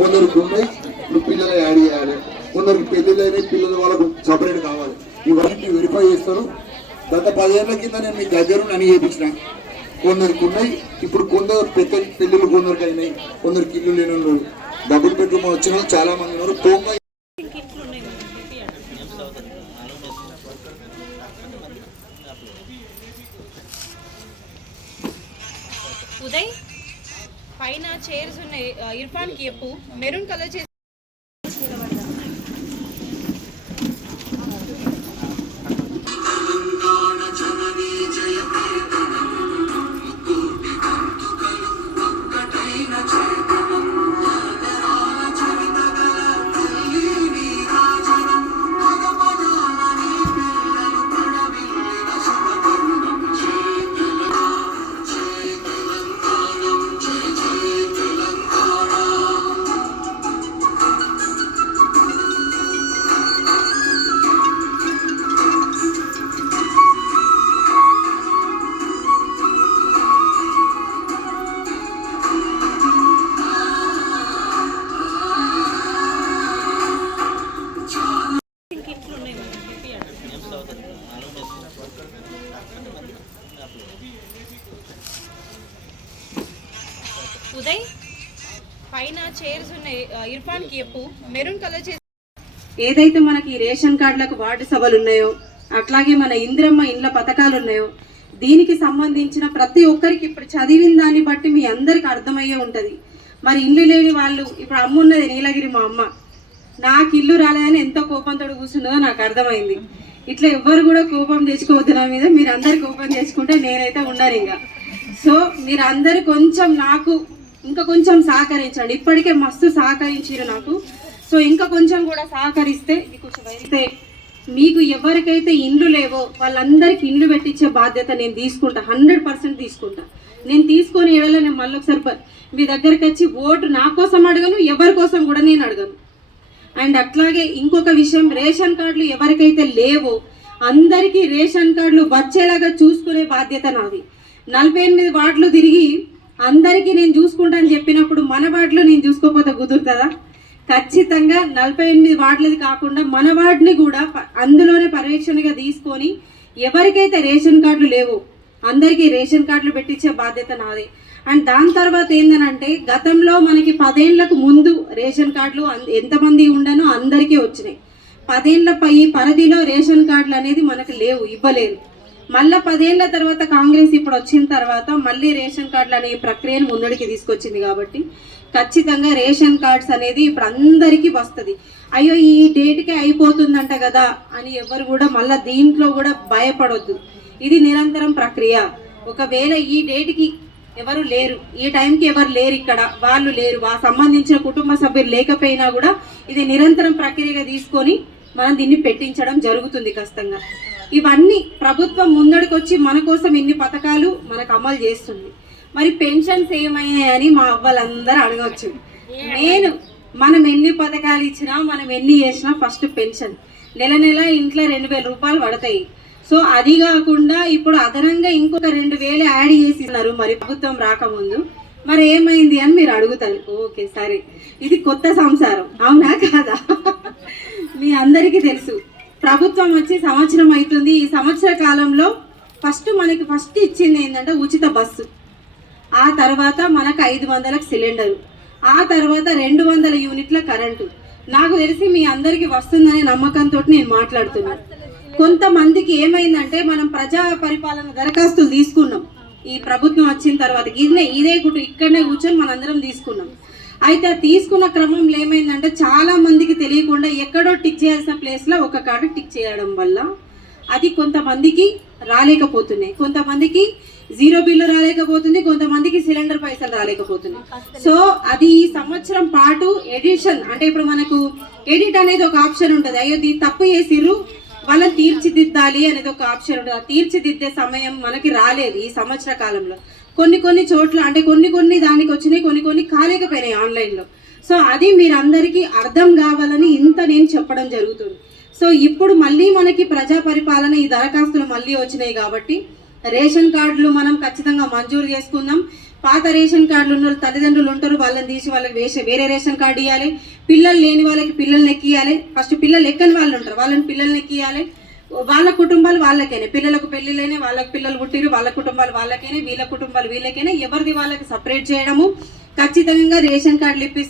కొందరికి ఉన్నాయి, ఇప్పుడు పిల్లలు యాడ్ చేయాలి, కొందరికి పెళ్ళిళ్ళు అయినాయి, పిల్లలు వాళ్ళకు సపరేట్ కావాలి. ఇవన్నీ వెరిఫై చేస్తారు. గత 10 ఏళ్ల కింద నేను మీ దగ్గర అని చేయించిన. కొందరికి ఉన్నాయి, ఇప్పుడు కొందరు పెద్ద పెళ్ళిళ్ళు కొందరికి అయినాయి, కొందరికి ఇల్లు లేని వాళ్ళు, డబుల్ బెడ్రూమ్ వచ్చిన వాళ్ళు చాలా మంది ఉన్నారు. పోంగా ఉదయ్ పైన చైర్స్ ఉన్నాయి, ఇర్ఫాన్ కి చెప్పు మెరూన్ కలర్ చేసి ఉదయ్ పైన చైర్స్ ఉన్నాయి, ఇర్ఫాన్ కి చెప్పు మెరూన్ కలర్ చేసి ఏదైతే మనకి రేషన్ కార్డులకు వార్డు సభలు ఉన్నాయో, అట్లాగే మన ఇందిరమ్మ ఇండ్ల పథకాలు ఉన్నాయో, దీనికి సంబంధించిన ప్రతి ఒక్కరికి ఇప్పుడు చదివిన దాన్ని బట్టి మీ అందరికి అర్థమయ్యే ఉంటుంది. మరి ఇల్లు లేని వాళ్ళు, ఇప్పుడు అమ్మ ఉన్నది నీలగిరి, మా అమ్మ, నాకు ఇల్లు రాలేదని ఎంతో కోపంతో కూర్చున్నదో నాకు అర్థమైంది. ఇట్లా ఎవ్వరు కూడా కోపం తెచ్చుకోవద్దు నా మీద. మీరు అందరు కోపం చేసుకుంటే నేనైతే ఉండను ఇంకా. సో మీరు అందరు కొంచెం నాకు ఇంకా కొంచెం సహకరించండి. ఇప్పటికే మస్తు సహకరించారు నాకు. సో ఇంకా కొంచెం కూడా సహకరిస్తే మీకు ఎవరికైతే ఇండ్లు లేవో వాళ్ళందరికీ ఇండ్లు పెట్టించే బాధ్యత నేను తీసుకుంటా, 100% తీసుకుంటా. నేను తీసుకొని ఏడలో నేను మళ్ళీ ఒకసారి మీ దగ్గరికి వచ్చి ఓటు నా కోసం అడగను, ఎవరి కోసం కూడా నేను అడగను. అండ్ అట్లాగే ఇంకొక విషయం, రేషన్ కార్డులు ఎవరికైతే లేవో అందరికీ రేషన్ కార్డులు వచ్చేలాగా చూసుకునే బాధ్యత నాది. 48 వార్డులు తిరిగి అందరికీ నేను చూసుకుంటా అని చెప్పినప్పుడు మన వార్డులో నేను చూసుకోకపోతే కుదురుతుందా? ఖచ్చితంగా 48 వార్డులది కాకుండా మన వార్డుని కూడా అందులోనే పర్యవేక్షణగా తీసుకొని ఎవరికైతే రేషన్ కార్డులు లేవో అందరికీ రేషన్ కార్డులు పెట్టించే బాధ్యత నాదే. అండ్ దాని తర్వాత ఏంటంటే, గతంలో మనకి 10 ఏళ్లకు ముందు రేషన్ కార్డులు ఎంతమంది ఉండనో అందరికీ వచ్చినాయి. 10 ఏళ్ల పరిధిలో రేషన్ కార్డులు అనేది మనకు లేవు, ఇవ్వలేదు. మళ్ళీ 10 ఏళ్ల తర్వాత కాంగ్రెస్ ఇప్పుడు వచ్చిన తర్వాత మళ్ళీ రేషన్ కార్డులు అనే ప్రక్రియను ముందడికి తీసుకొచ్చింది. కాబట్టి ఖచ్చితంగా రేషన్ కార్డ్స్ అనేది ఇప్పుడు అందరికీ వస్తుంది. అయ్యో ఈ డేట్కే అయిపోతుందంట కదా అని ఎవరు కూడా మళ్ళీ దీంట్లో కూడా భయపడొద్దు. ఇది నిరంతరం ప్రక్రియ. ఒకవేళ ఈ డేట్కి ఎవరు లేరు, ఈ టైంకి ఎవరు లేరు, ఇక్కడ వాళ్ళు లేరు, సంబంధించిన కుటుంబ సభ్యులు లేకపోయినా కూడా ఇది నిరంతరం ప్రక్రియగా తీసుకొని మనం దీన్ని పెట్టించడం జరుగుతుంది ఖచ్చితంగా. ఇవన్నీ ప్రభుత్వం ముందడికొచ్చి మన కోసం ఇన్ని పథకాలు మనకు అమలు చేస్తుంది. మరి పెన్షన్స్ ఏమైనాయని మా అవ్వలందరూ అడగవచ్చు. మనం ఎన్ని పథకాలు ఇచ్చినా, మనం ఎన్ని చేసినా ఫస్ట్ పెన్షన్ నెల నెల ఇంట్లో 2000 రూపాయలు పడతాయి. సో అది కాకుండా ఇప్పుడు అదనంగా ఇంకొక 2000 యాడ్ చేసినారు మరి ప్రభుత్వం రాకముందు. మరి ఏమైంది అని మీరు అడుగుతారు. ఓకే సరే, ఇది కొత్త సంసారం అవునా కాదా? మీ అందరికీ తెలుసు, ప్రభుత్వం వచ్చి సంవత్సరం అవుతుంది. ఈ సంవత్సర కాలంలో మనకి ఫస్ట్ ఇచ్చింది ఏంటంటే ఉచిత బస్సు, ఆ తర్వాత మనకు 500లకు సిలిండరు, ఆ తర్వాత 200 యూనిట్ల కరెంటు. నాకు తెలిసి మీ అందరికీ వస్తుందనే నమ్మకంతో నేను మాట్లాడుతున్నాను. కొంతమందికి ఏమైందంటే, మనం ప్రజా పరిపాలన దరఖాస్తులు తీసుకున్నాం ఈ ప్రభుత్వం వచ్చిన తర్వాత. ఇక్కడనే కూర్చొని మనందరం తీసుకున్నాం. అయితే తీసుకున్న క్రమంలో ఏమైందంటే, చాలా మందికి తెలియకుండా ఎక్కడో టిక్ చేయాల్సిన ప్లేస్లో ఒక కాడ టిక్ చేయడం వల్ల అది కొంతమందికి రాలేకపోతున్నాయి, కొంతమందికి 0 బిల్లు రాలేకపోతుంది, కొంతమందికి సిలిండర్ పైసలు రాలేకపోతున్నాయి. సో అది ఈ సంవత్సరం పాటు ఎడిషన్ అంటే, ఇప్పుడు మనకు ఎడిట్ అనేది ఒక ఆప్షన్ ఉంటుంది. అయ్యో దీన్ని తప్పు చేసిర్రు, వాళ్ళని తీర్చిదిద్దాలి అనేది ఒక ఆప్షన్ ఉంటుంది. ఆ తీర్చిదిద్దే సమయం మనకి రాలేదు ఈ సంవత్సర కాలంలో. కొన్ని చోట్ల అంటే కొన్ని దానికి వచ్చినాయి, కొన్ని కాలేకపోయినాయి ఆన్లైన్లో. సో అది మీరందరికీ అర్థం కావాలని ఇంత నేను చెప్పడం జరుగుతుంది. సో ఇప్పుడు మళ్ళీ మనకి ప్రజా పరిపాలన ఈ దరఖాస్తులు మళ్ళీ వచ్చినాయి కాబట్టి రేషన్ కార్డులు మనం ఖచ్చితంగా మంజూరు చేసుకుందాం. పాత రేషన్ కార్డులు ఉన్న వాళ్ళు తల్లిదండ్రులు ఉంటారు, వాళ్ళని తీసి వాళ్ళకి వేరే రేషన్ కార్డు ఇవ్వాలి. పిల్లలు లేని వాళ్ళకి పిల్లల్ని ఎక్కియాలి. ఫస్ట్ పిల్లలు ఎక్కని వాళ్ళు ఉంటారు, వాళ్ళని పిల్లల్ని ఎక్కియాలి. వాళ్ళ కుటుంబాలు వాళ్ళకైనా, పిల్లలకు పెళ్లిళ్ళైనా వాళ్ళకి పిల్లలు పుట్టిరు, వాళ్ళ కుటుంబాలు వాళ్ళకైనా, వీళ్ళ కుటుంబాలు వీళ్ళకైనా, ఎవరిది వాళ్ళకి సపరేట్ చేయడము. ఖచ్చితంగా రేషన్ కార్డులు ఇప్పిస్తే